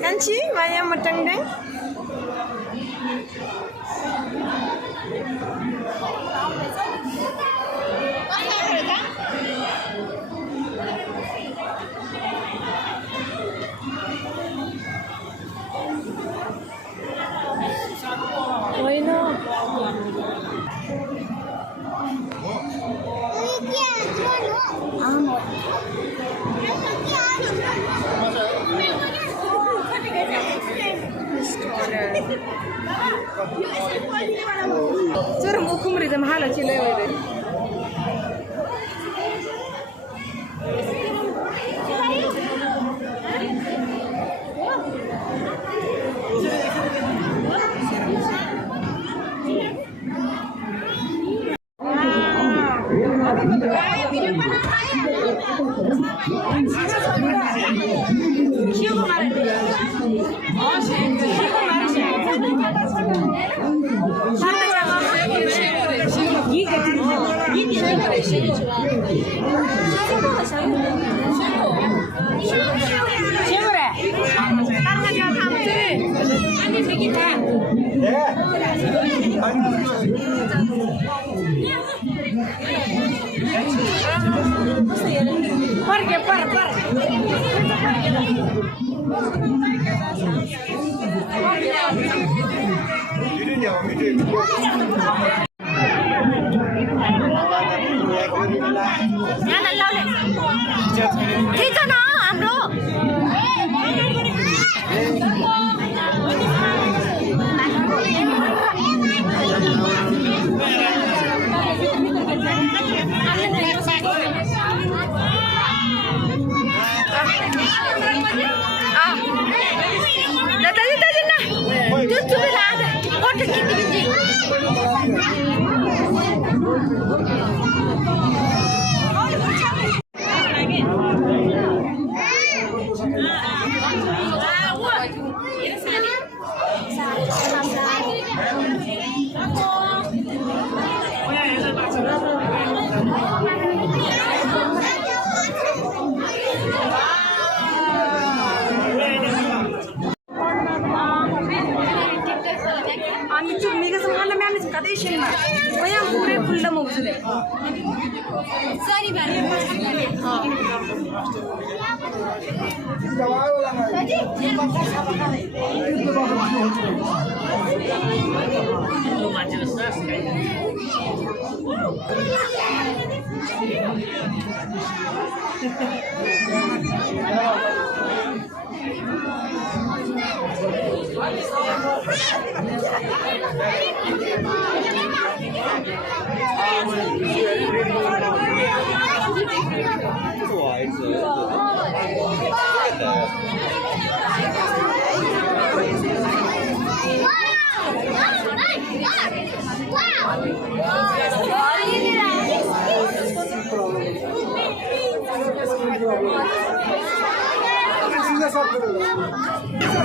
Kanci maya matang deng. Why not? Cara mukum rida mahala chile wede.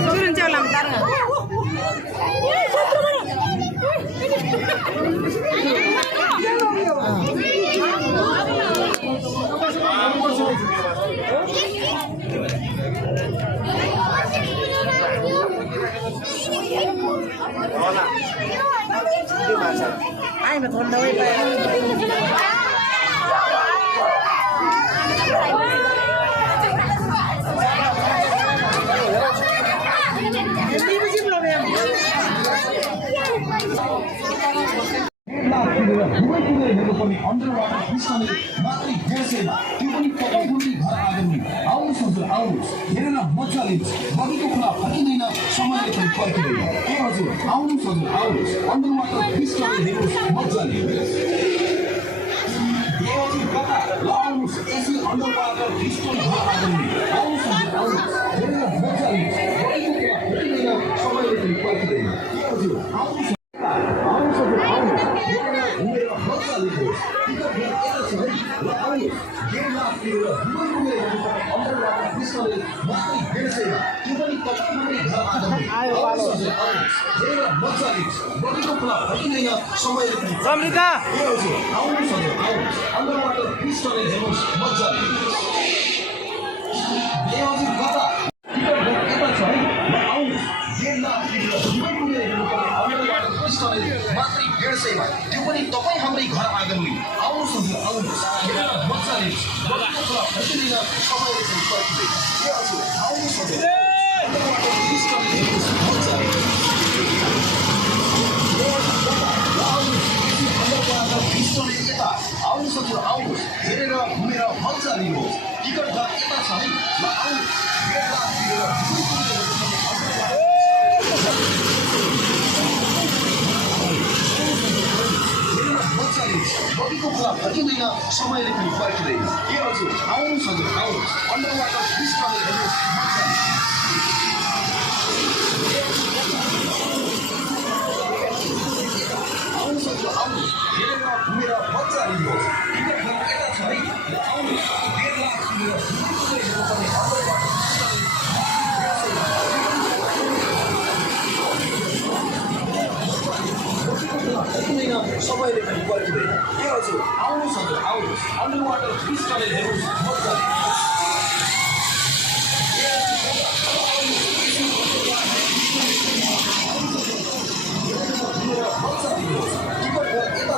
Turun jauh lamtar nggak? Ai mà thôn đâu vậy? Underwater fishery, matri Jerseva, Tiboni Potaguni Haragami, Aus of the Aus, Helena Mochalit, Bagikula, Pakinina, Samaritan Parkina, Aus of the Aus, underwater fishery, Mochalit. Devi Bata, Laos, AC underwater fishery, Haragami, Aus of the Aus, Helena Mochalit, Bagikula, Pakinina, Samaritan Parkina, Aus of बगीको खोला फर्किँदैन समयले पनि समृद्धा ए हजुर आउनुहोस् हजुर आउनुहोस् अन्डरबाट पिस्टनले हेर्नुहोस् मजाले ए हजुर कता यता छ है ल आउनुहोस् 1.5 लाख तिरेर दुवै पुगेर हेर्नुपर्ने अन्डरबाट पिस्टनले मात्रै 150 मा त्यो पनि तपाईँ हाम्रै घर आँगनमै आउनुहोस् हजुर आउनुहोस् हेरेर मजाले बगीको खोला फर्किँदैन समयले पनि फर्किँदैन ए हजुर आउनुहोस् हजुर अन्डरबाट पिस्टनले हेर्नुहोस् मजाले आउनुहोस् हजुर आउनुहोस् हेरेर घुमेर मजा लिनुहोस् टिकट घर यता छ है ल आउनुहोस् 1.5 लाख तिरेर बगीको खोला फर्किँदैन समयले पनि फर्किँदैन ए हजुर आउनुहोस् हजुर आउनुहोस् अन्डरबाट पिस्टनले हेर्नुहोस् मजाले आउनुहोस् हजुर आउनुहोस् हेरेर घुमेर मजा लिनुहोस् टिकट घर यता छ है ल आउनुहोस् 1.5 लाख तिरेर हेर्नुपर्ने अन्डरबाट फर्किँदैन सबैले पनि पर्खिँदैन ए हजुर आउनुहोस् हजुर आउनुहोस् अन्डरबाट पिस्टनले हेर्नुहोस् मजाले टिकट घर यता छ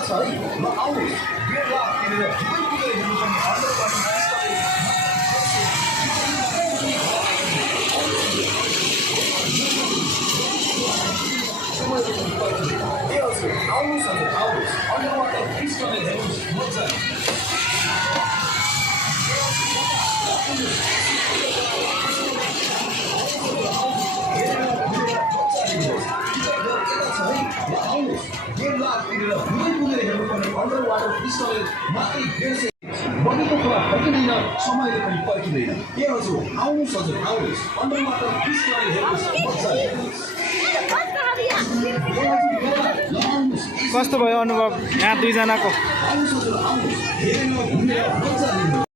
है ल आउनुहोस् 1.5 लाख तिरेर दुवै पुगेर हेर्नुपर्ने अन्डरबाट पिस्टनले ए हजुर आउनुहोस् हजुर आउनुहोस् अन्डरबाट पिस्टनले हेर्नुहोस् मजाले बगीको खोला फर्किँदैन समयले पनि पर्खिँदैन ए हजुर आउनुहोस् हजुर आउनुहोस् अन्डरबाट पिस्टनले हेर्नुहोस् मजाले कस्तो भयो अनुभव यहाँ दुईजनाको आउनुहोस् हजुर आउनुहोस् हेरेर घुमेर मजा लिनुहोस्